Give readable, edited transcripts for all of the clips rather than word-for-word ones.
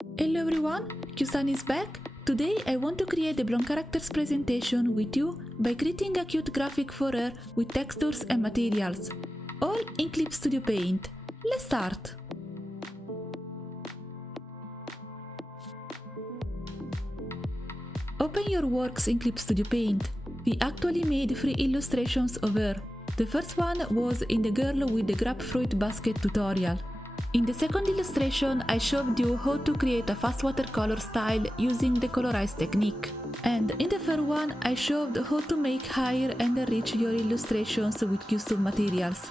Hello everyone, Qsan is back. Today I want to create a blonde characters presentation with you by creating a cute graphic for her with textures and materials, all in Clip Studio Paint. Let's start! Open your works in Clip Studio Paint. We actually made 3 illustrations of her. The first one was in the girl with the grapefruit basket tutorial. In the second illustration, I showed you how to create a fast watercolor style using the colorize technique. And in the third one, I showed how to make higher and enrich your illustrations with custom materials.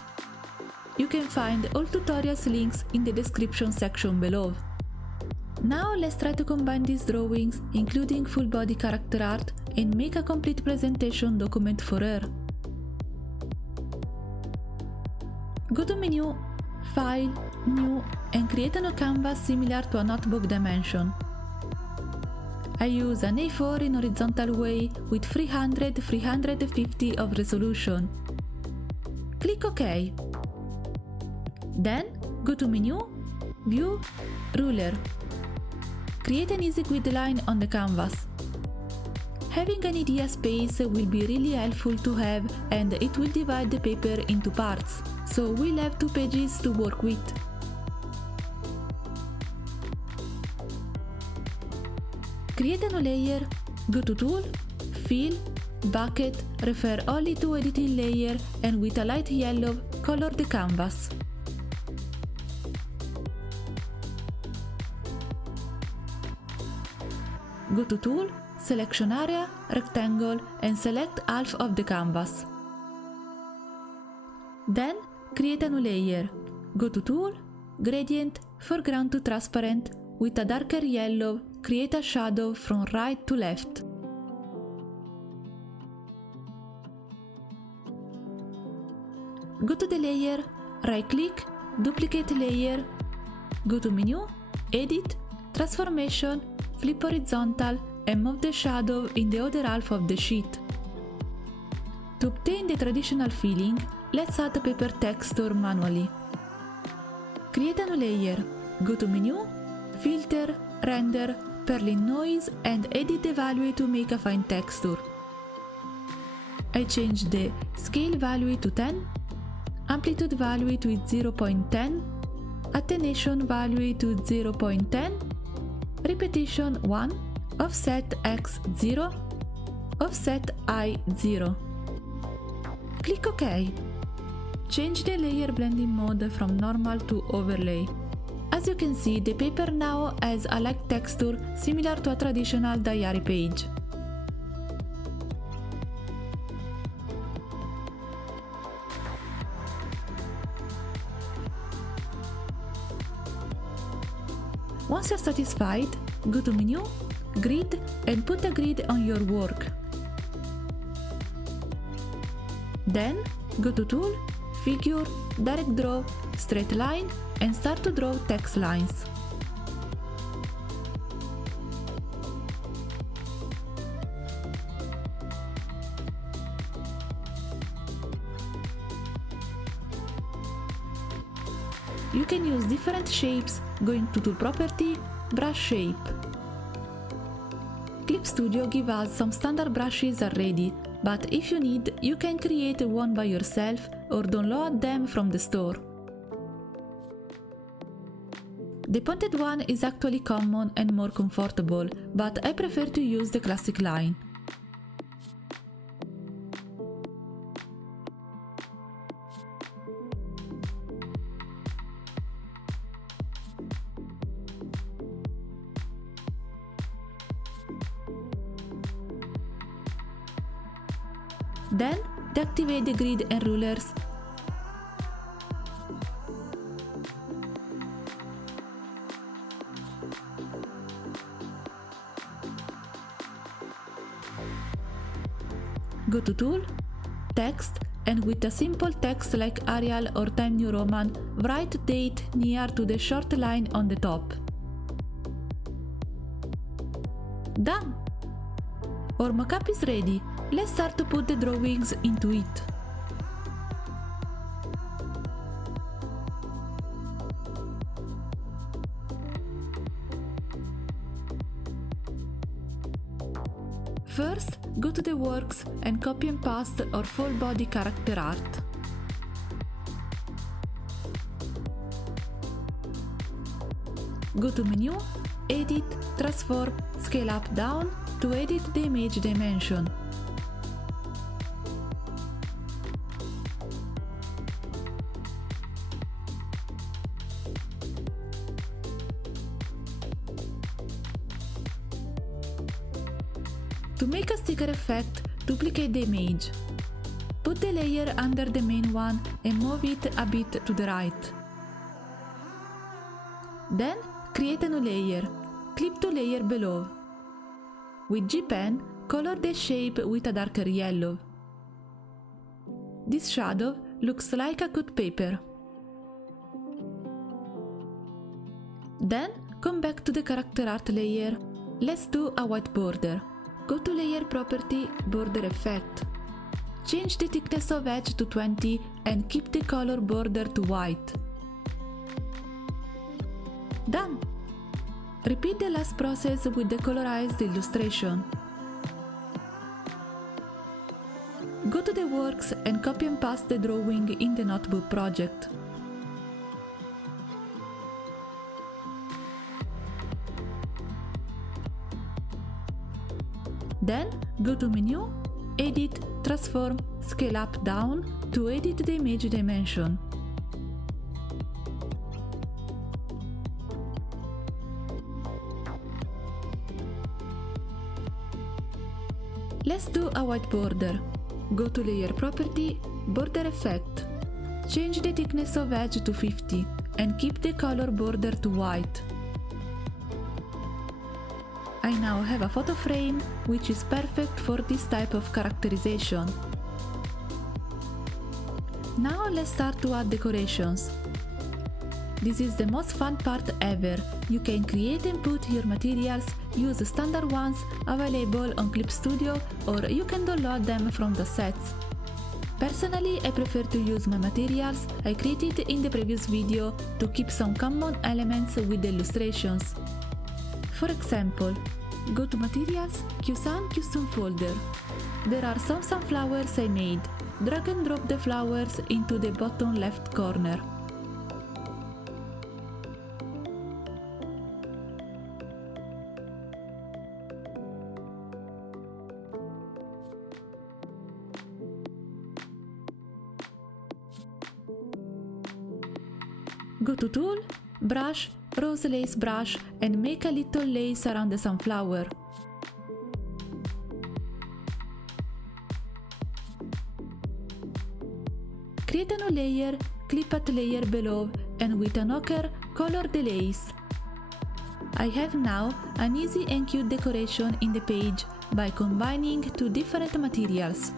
You can find all tutorials links in the description section below. Now let's try to combine these drawings, including full body character art, and make a complete presentation document for her. Go to Menu, File, New, and create a new canvas similar to a notebook dimension. I use an A4 in horizontal way with 300-350 of resolution. Click OK. Then go to Menu, View, Ruler. Create an easy grid line on the canvas. Having an idea space will be really helpful to have, and it will divide the paper into parts, so we'll have 2 pages to work with. Create a new layer, go to Tool, Fill, Bucket, refer only to Editing Layer, and with a light yellow, color the canvas. Go to Tool, Selection Area, Rectangle, and select half of the canvas. Then, create a new layer. Go to Tool, Gradient, Foreground to Transparent, with a darker yellow, create a shadow from right to left. Go to the layer, right-click, Duplicate Layer, go to Menu, Edit, Transformation, Flip Horizontal, and move the shadow in the other half of the sheet. To obtain the traditional feeling, let's add the paper texture manually. Create a new layer, go to Menu, Filter, Render, Perlin Noise, and edit the value to make a fine texture. I change the Scale value to 10, Amplitude value to 0.10, Attenuation value to 0.10, Repetition 1, Offset X 0, Offset I 0. Click OK. Change the layer blending mode from normal to overlay. As you can see, the paper now has a light texture similar to a traditional diary page. Once you're satisfied, go to Menu, Grid, and put a grid on your work. Then, go to Tool, Figure, Direct Draw, Straight Line, and start to draw text lines. You can use different shapes, going to Tool Property, Brush Shape. Clip Studio gives us some standard brushes already, but if you need, you can create one by yourself or download them from the store. The pointed one is actually common and more comfortable, but I prefer to use the classic line. Then, deactivate the grid and rulers. Go to Tool, Text, and with a simple text like Arial or Time New Roman, write date near to the short line on the top. Done! Our mockup is ready. Let's start to put the drawings into it. First, go to the works and copy and paste or full body character art. Go to Menu, Edit, Transform, Scale Up Down to edit the image dimension. To make a sticker effect, duplicate the image. Put the layer under the main one and move it a bit to the right. Then, create a new layer. Clip to layer below. With G-Pen, color the shape with a darker yellow. This shadow looks like a cut paper. Then, come back to the character art layer. Let's do a white border. Go to Layer Property, Border Effect. Change the thickness of edge to 20 and keep the color border to white. Done! Repeat the last process with the colorized illustration. Go to the works and copy and paste the drawing in the notebook project. Then, go to Menu, Edit, Transform, Scale Up Down to edit the image dimension. Let's do a white border. Go to Layer Property, Border Effect. Change the thickness of edge to 50 and keep the color border to white. I now have a photo frame which is perfect for this type of characterization. Now let's start to add decorations. This is the most fun part ever. You can create and put your materials, use standard ones available on Clip Studio, or you can download them from the sets. Personally, I prefer to use my materials I created in the previous video to keep some common elements with the illustrations. For example, go to Materials, Qsan Custom folder. There are some sunflowers I made. Drag and drop the flowers into the bottom left corner. Go to Tool, Brush, Rose Lace Brush and make a little lace around the sunflower. Create a new layer, clip at layer below and with an ochre, color the lace. I have now an easy and cute decoration in the page by combining two different materials.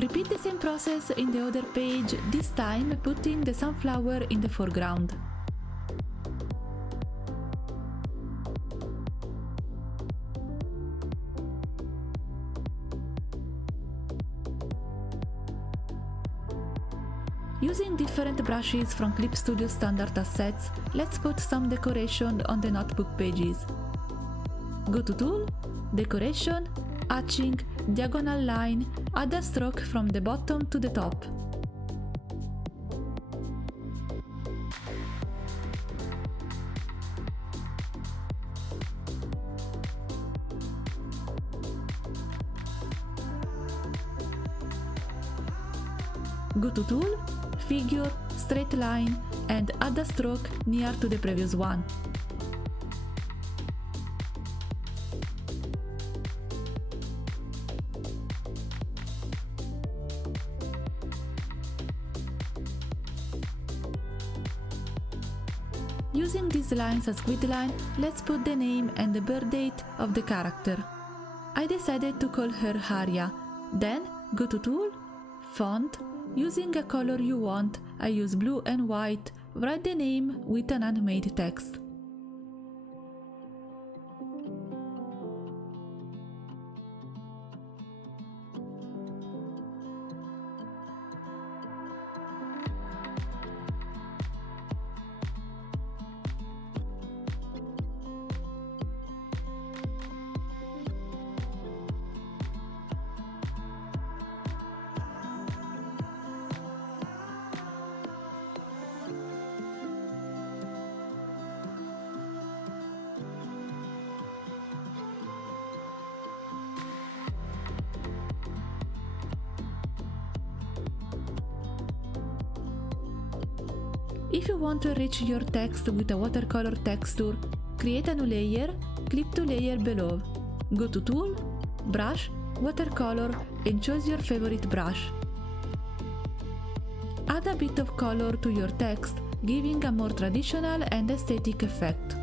Repeat the same process in the other page, this time putting the sunflower in the foreground. Using different brushes from Clip Studio standard assets, let's put some decoration on the notebook pages. Go to Tool, Decoration, Hatching, Diagonal Line, add a stroke from the bottom to the top. Go to Tool, Figure, Straight Line and add a stroke near to the previous one. Using these lines as guideline, let's put the name and the birth date of the character. I decided to call her Arya. Then go to Tool, Font. Using a color you want, I use blue and white. Write the name with an handmade text. If you want to enrich your text with a watercolor texture, create a new layer, click to layer below. Go to Tool, Brush, Watercolor and choose your favorite brush. Add a bit of color to your text, giving a more traditional and aesthetic effect.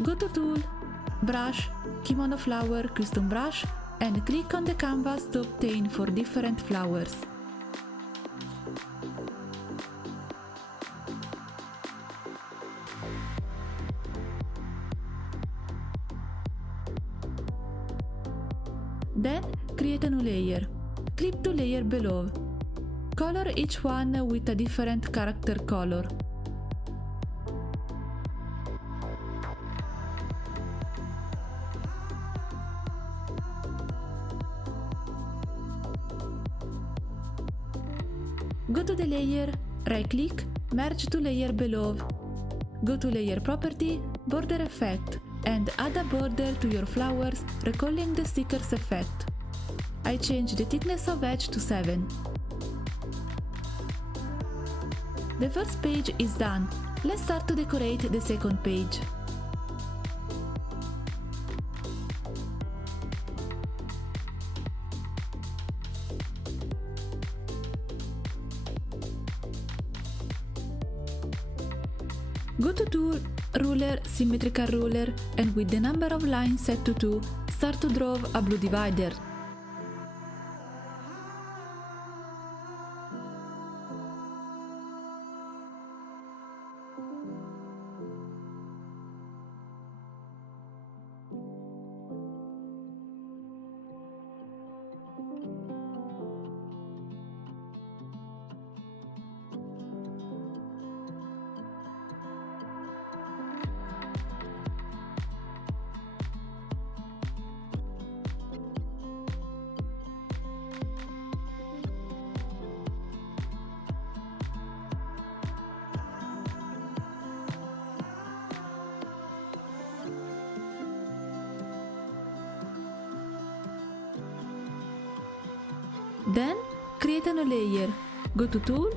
Go to Tool, Brush, Kimono Flower Custom Brush and click on the canvas to obtain 4 different flowers. Then create a new layer. Click to layer below. Color each one with a different character color. Go to the layer, right-click, merge to layer below. Go to Layer Property, Border Effect, and add a border to your flowers, recalling the stickers effect. I change the thickness of edge to 7. The first page is done. Let's start to decorate the second page. Go to Tool, Ruler, Symmetrical Ruler, and with the number of lines set to 2, start to draw a blue divider. Then, create a new layer. Go to Tool,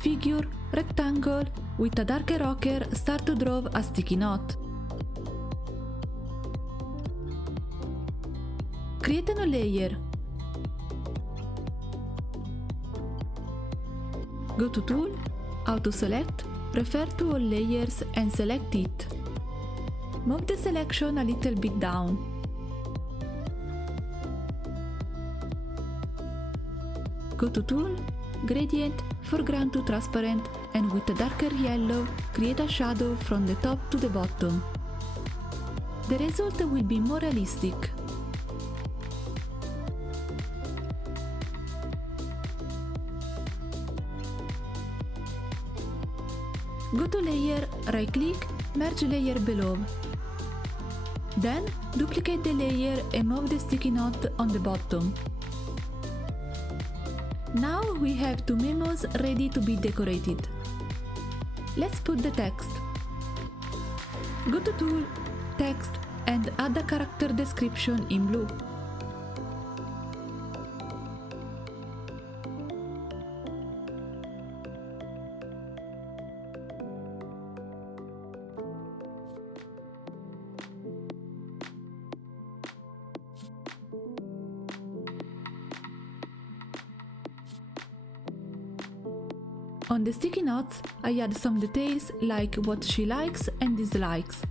Figure, Rectangle. With a darker ochre, start to draw a sticky knot. Create a new layer. Go to Tool, Auto Select, Refer to all layers and select it. Move the selection a little bit down. Go to Tool, Gradient, Foreground to Transparent, and with a darker yellow, create a shadow from the top to the bottom. The result will be more realistic. Go to Layer, right-click, Merge Layer below. Then, duplicate the layer and move the sticky knot on the bottom. Now we have 2 memos ready to be decorated. Let's put the text. Go to Tool, Text, and add a character description in blue. On the sticky notes, I add some details like what she likes and dislikes.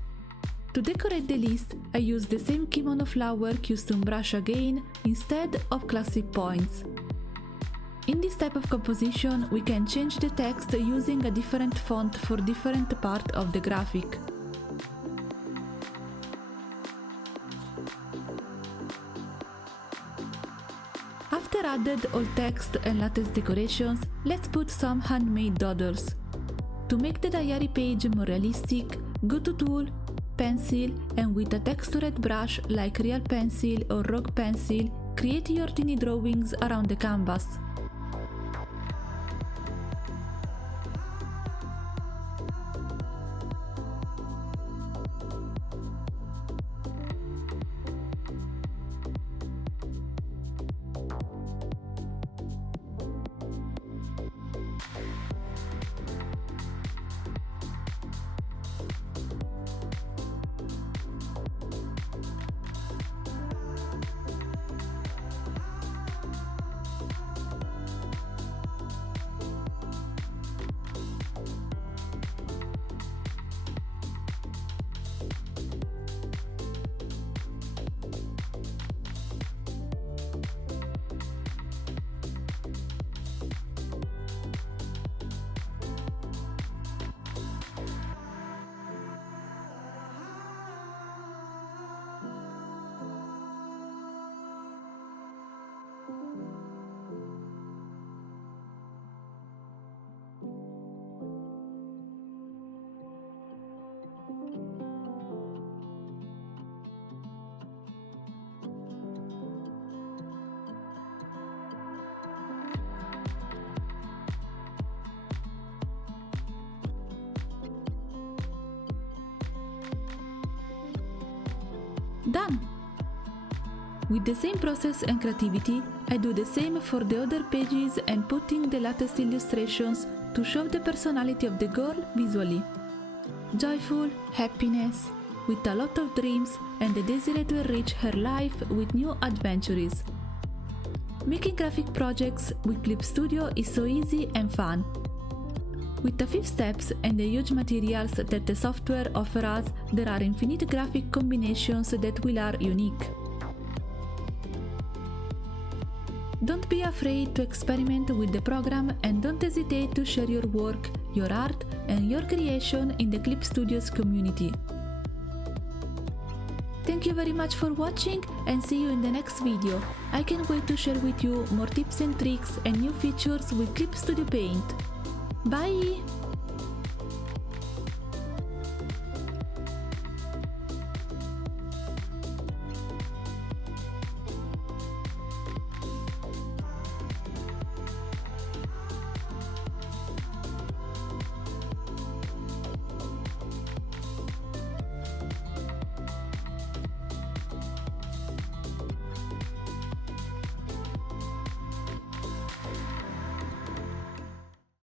To decorate the list, I use the same kimono flower custom brush again instead of classic points. In this type of composition, we can change the text using a different font for different part of the graphic. After added all text and lattice decorations, let's put some handmade doodles. To make the diary page more realistic, go to Tool, Pencil, and with a textured brush like Real Pencil or Rogue Pencil, create your tiny drawings around the canvas. Done! With the same process and creativity, I do the same for the other pages and putting the latest illustrations to show the personality of the girl visually. Joyful, happiness, with a lot of dreams and the desire to enrich her life with new adventures. Making graphic projects with Clip Studio is so easy and fun. With the 5 steps and the huge materials that the software offers us, there are infinite graphic combinations that will are unique. Don't be afraid to experiment with the program and don't hesitate to share your work, your art and your creation in the Clip Studios community. Thank you very much for watching and see you in the next video. I can't wait to share with you more tips and tricks and new features with Clip Studio Paint. Bye!